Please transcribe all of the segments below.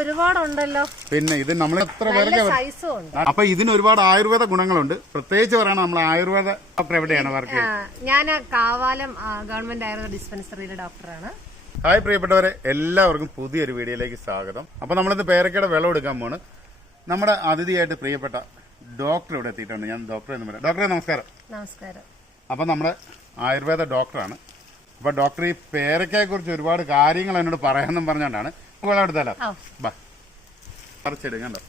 ഒരുപാടുണ്ടല്ലോ. പിന്നെ ഇത് നമ്മൾ എത്ര പേരൊക്കെ അപ്പൊ ഇതിന് ഒരുപാട് ആയുർവേദ ഗുണങ്ങളുണ്ട്. പ്രത്യേകിച്ച് പറയണം, നമ്മൾ ആയുർവേദ ഡോക്ടർ എവിടെയാണ് വർക്ക് ചെയ്യുന്നത്? ഞാൻ കാവാലം ഗവൺമെന്റ് ആയുർവേദ ഡിസ്പെൻസറിയിലെ ഡോക്ടറാണ്. ഹായ് പ്രിയപ്പെട്ടവരെ, എല്ലാവർക്കും പുതിയൊരു വീഡിയോയിലേക്ക് സ്വാഗതം. അപ്പൊ നമ്മളിന്ന് പേരക്കയുടെ വിളം എടുക്കാൻ പോണ്. നമ്മുടെ അതിഥിയായിട്ട് പ്രിയപ്പെട്ട ഡോക്ടർ ഇവിടെ എത്തിയിട്ടുണ്ട്. ഞാൻ ഡോക്ടറെ എന്ന് പറയാം. ഡോക്ടറെ നമസ്കാരം. നമസ്കാരം. അപ്പൊ നമ്മുടെ ആയുർവേദ ഡോക്ടറാണ്. അപ്പൊ ഡോക്ടർ ഈ പേരക്കയെ കുറിച്ച് ഒരുപാട് കാര്യങ്ങൾ എന്നോട് പറയാമെന്നും പറഞ്ഞോണ്ടാണ് വിളം എടുത്താലോ? പറിച്ചെടുക്കണ്ടോ?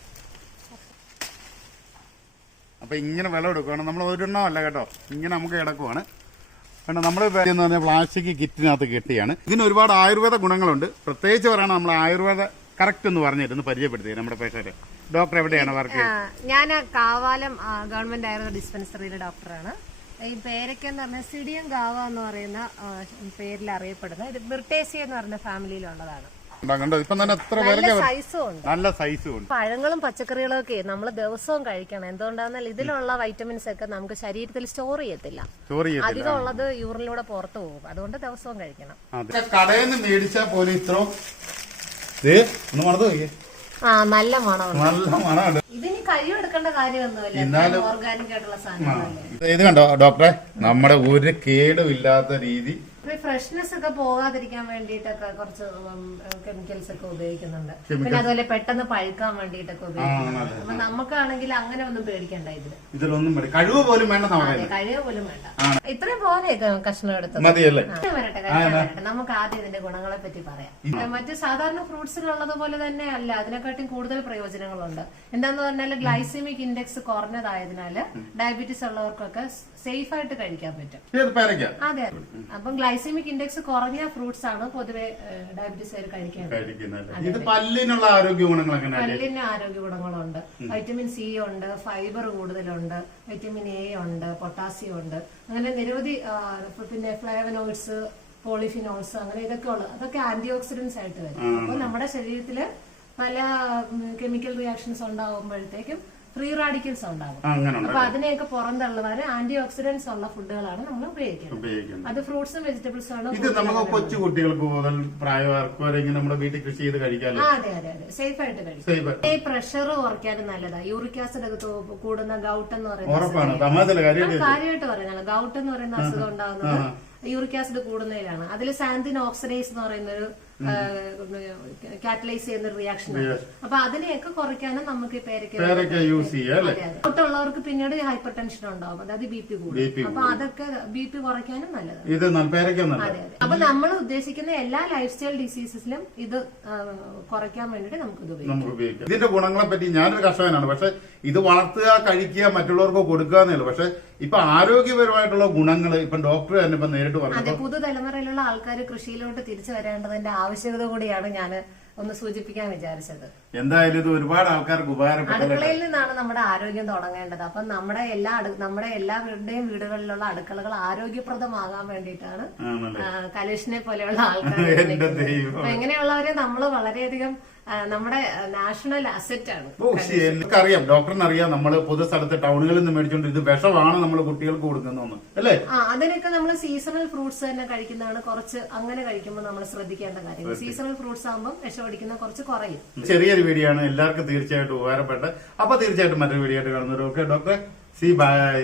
അപ്പൊ ഇങ്ങനെ വിളം എടുക്കുവാണ്. നമ്മൾ ഒരെണ്ണം അല്ല കേട്ടോ, ഇങ്ങനെ നമുക്ക് കിടക്കുവാണ്. കാരണം നമ്മൾ എന്ന് പറഞ്ഞാൽ പ്ലാസ്റ്റിക് കിറ്റിനകത്ത് കെട്ടിയാണ്. ഇതിന് ഒരുപാട് ആയുർവേദ ഗുണങ്ങളുണ്ട്. പ്രത്യേകിച്ച് പറയണം, നമ്മൾ ആയുർവേദ കറക്റ്റ് എന്ന് പറഞ്ഞിരുന്നു പരിചയപ്പെടുത്തി നമ്മുടെ പേഷ്യന്റ്. ഡോക്ടർ എവിടെയാണ് വർക്ക് ചെയ്യുന്നത്? ഞാൻ കാവാലം ഗവൺമെന്റ് ആയുർവേദ ഡിസ്പെൻസറിയിലെ ഡോക്ടറാണ്. ഈ പേരക്ക എന്ന് പറഞ്ഞാൽ സിഡിയം ഗാവ എന്ന് പറയുന്ന പേരിൽ അറിയപ്പെടുന്ന ഇത് ബിർട്ടേസിയ എന്ന് പറഞ്ഞ ഫാമിലിയിലുള്ളതാണ്. ഇപ്പം തന്നെ എത്ര പേരൊക്കെ നല്ല സൈസും ഉണ്ട്. പഴങ്ങളും പച്ചക്കറികളും ഒക്കെ നമ്മൾ ദിവസവും കഴിക്കണം. എന്തുകൊണ്ടാണെന്നാൽ ഇതിലുള്ള വൈറ്റമിൻസ് ഒക്കെ നമുക്ക് ശരീരത്തിൽ സ്റ്റോർ ചെയ്യത്തില്ല. അധികം ഉള്ളത് യൂറിനിലൂടെ പുറത്തു പോകും. അതുകൊണ്ട് ദിവസവും കഴിക്കണം. കടയിൽ നിന്ന് മേടിച്ചാൽ പോലും ഇത്രയും നല്ല മണമുണ്ട്. നല്ല മണമുണ്ട്. ഇതിന് കഴിവെടുക്കേണ്ട കാര്യമൊന്നുമില്ല. ഓർഗാനിക് ആയിട്ടുള്ള സാധനങ്ങളല്ലേ. ഇത് കണ്ടോ ഡോക്ടറെ, നമ്മുടെ ഒരു കേടും ഇല്ലാത്ത രീതി. ഫ്രഷ്നെസ് ഒക്കെ പോകാതിരിക്കാൻ വേണ്ടിട്ടൊക്കെ കുറച്ച് കെമിക്കൽസ് ഒക്കെ ഉപയോഗിക്കുന്നുണ്ട്. പിന്നെ അതുപോലെ പെട്ടെന്ന് പഴുക്കാൻ വേണ്ടിട്ടൊക്കെ ഉപയോഗിക്കുന്നുണ്ട്. അപ്പൊ നമുക്കാണെങ്കിൽ അങ്ങനെ ഒന്നും പേടിക്കണ്ട. ഇതിലൊന്നും കഴിവ് പോലും വേണ്ട. കഴിവ് പോലും വേണ്ട. ഇത്രയും പോലെ കഷ്ണം എടുത്തത് വരട്ടെ. നമുക്ക് ആദ്യം ഇതിന്റെ ഗുണങ്ങളെ പറ്റി പറയാം. മറ്റു സാധാരണ ഫ്രൂട്ട്സിലുള്ളത് പോലെ തന്നെ അല്ല, അതിനെക്കാട്ടും കൂടുതൽ പ്രയോജനങ്ങളുണ്ട്. എന്താന്ന് പറഞ്ഞാൽ ഗ്ലൈസമിക് ഇൻഡെക്സ് കുറഞ്ഞതായതിനാല് ഡയബറ്റീസ് ഉള്ളവർക്കൊക്കെ സേഫ് ആയിട്ട് കഴിക്കാൻ പറ്റും. അതെ. അപ്പം ഗ്ലൈസമിക് ഇൻഡെക്സ് കുറഞ്ഞ ഫ്രൂട്ട്സ് ആണ് പൊതുവെ ഡയബറ്റീസ് കഴിക്കുന്നത്. പല്ലിനുള്ള ആരോഗ്യ ഗുണങ്ങളൊക്കെ പല്ലിന് ആരോഗ്യ ഗുണങ്ങളുണ്ട്. വൈറ്റമിൻ സി ഉണ്ട്, ഫൈബർ കൂടുതലുണ്ട്, വൈറ്റമിൻ എ ഉണ്ട്, പൊട്ടാസ്യം ഉണ്ട്, അങ്ങനെ നിരവധി. പിന്നെ ഫ്ലേവനോയിഡ്സ്, പോളിഫിനോൾസ്, അങ്ങനെ ഇതൊക്കെ ഉള്ളത്. അതൊക്കെ ആന്റി ഓക്സിഡന്റ്സ് ആയിട്ട് വരും. അപ്പൊ നമ്മുടെ ശരീരത്തില് പല കെമിക്കൽ റിയാക്ഷൻസ് ഉണ്ടാകുമ്പോഴത്തേക്കും ഫ്രീ റാഡിക്കൽസ് ഉണ്ടാകും. അപ്പൊ അതിനെയൊക്കെ പുറന്തള്ളുവാൻ ആന്റി ഓക്സിഡന്റ്സ് ഉള്ള ഫുഡുകളാണ് നമ്മൾ ഉപയോഗിക്കുന്നത്. അത് ഫ്രൂട്ട്സും വെജിറ്റബിൾസും ആണ്. ഇത് നമുക്ക് കൊച്ചു കുട്ടികൾക്ക് മുതൽ പ്രായമാർക്കും നമ്മുടെ വീട്ടിൽ കൃഷി ചെയ്ത് കഴിക്കാം. അതെ അതെ അതെ, സേഫ് ആയിട്ട് കഴിക്കാം. ഈ പ്രഷർ കുറയ്ക്കാനും നല്ലതാണ്. യൂറിക് ആസിഡ് ഒക്കെ കൂടുന്ന ഗൗട്ട് എന്ന് പറയുന്നത് കാര്യമായിട്ട് പറയുന്നത്. ഗൗട്ട് എന്ന് പറയുന്ന അസുഖം ഉണ്ടാകുന്നത് യൂറിക് ആസിഡ് കൂടുന്നതിലാണ്. അതിൽ സാന്തിൻ ഓക്സിഡേസ് എന്ന് പറയുന്ന ഒരു കാറ്റലൈസ് ചെയ്യുന്ന റിയാക്ഷൻ ഉണ്ട്. അപ്പൊ അതിനെയൊക്കെ കുറയ്ക്കാനും നമുക്ക് പേരക്ക യൂസ് ചെയ്യാം. തൊട്ടുള്ളവർക്ക് പിന്നീട് ഹൈപ്പർ ടെൻഷൻ ഉണ്ടാവും, അതായത് ബി പി കൂടും. അപ്പൊ അതൊക്കെ ബി പി കുറയ്ക്കാനും നല്ലതാണ്. അതെ. അപ്പൊ നമ്മൾ ഉദ്ദേശിക്കുന്ന എല്ലാ ലൈഫ് സ്റ്റൈൽ ഡിസീസസിലും ഇത് കുറയ്ക്കാൻ വേണ്ടിട്ട് നമുക്ക് ഇത് ഉപയോഗിക്കാം. ഇതിന്റെ ഗുണങ്ങളെ പറ്റി ഞാനൊരു കർഷകനാണ്. പക്ഷെ ഇത് വളർത്തുക, കഴിക്കുക, മറ്റുള്ളവർക്ക് കൊടുക്കുക എന്നല്ല. പക്ഷെ ഇപ്പൊ ആരോഗ്യപരമായിട്ടുള്ള ഗുണങ്ങൾ ഇപ്പൊ ഡോക്ടർ തന്നെ ഇപ്പൊ നേരിട്ട് പറഞ്ഞു. അതെ, പുതുതലമുറയിലുള്ള ആൾക്കാർ കൃഷിയിലോട്ട് തിരിച്ചു വരേണ്ടതിന്റെ ആവശ്യകത കൂടിയാണ് ഞാൻ ഒന്ന് സൂചിപ്പിക്കാൻ വിചാരിച്ചത്. എന്തായാലും ഇത് ഒരുപാട് ആൾക്കാർക്ക് ഉപകാരപ്പെട്ടു. അടുക്കളയിൽ നിന്നാണ് നമ്മുടെ ആരോഗ്യം തുടങ്ങേണ്ടത്. അപ്പൊ നമ്മുടെ എല്ലാവരുടെയും വീടുകളിലുള്ള അടുക്കളകൾ ആരോഗ്യപ്രദമാകാൻ വേണ്ടിയിട്ടാണ് കലേഷിനെ പോലെയുള്ള ആൾക്കാർ. അപ്പൊ എങ്ങനെയുള്ളവരെ നമ്മൾ വളരെയധികം നമ്മുടെ നാഷണൽ അസറ്റ് ആണ്. എനിക്കറിയാം, ഡോക്ടറിനറിയാം, നമ്മള് പൊതു സ്ഥലത്ത് ടൗണുകളിൽ നിന്ന് മേടിച്ചോണ്ട് ഇത് വിഷമാണ് നമ്മൾ കുട്ടികൾക്ക് കൊടുക്കുന്നതെന്ന് അല്ലേ? അതിനൊക്കെ നമ്മൾ സീസണൽ ഫ്രൂട്ട്സ് തന്നെ കഴിക്കുന്നതാണ് കുറച്ച്. അങ്ങനെ കഴിക്കുമ്പോൾ നമ്മൾ ശ്രദ്ധിക്കേണ്ട കാര്യം, സീസണൽ ഫ്രൂട്ട്സ് ആകുമ്പോൾ വിഷമടിക്കുന്ന കുറച്ച് കുറയും. ചെറിയൊരു വീഡിയോ ആണ്, എല്ലാവർക്കും തീർച്ചയായിട്ടും ഉപകാരപ്പെട്ടത്. അപ്പൊ തീർച്ചയായിട്ടും മറ്റൊരു വീഡിയോ ആയിട്ട് കാണുന്നവരും. ഓക്കെ ഡോക്ടറെ, സി ബൈ.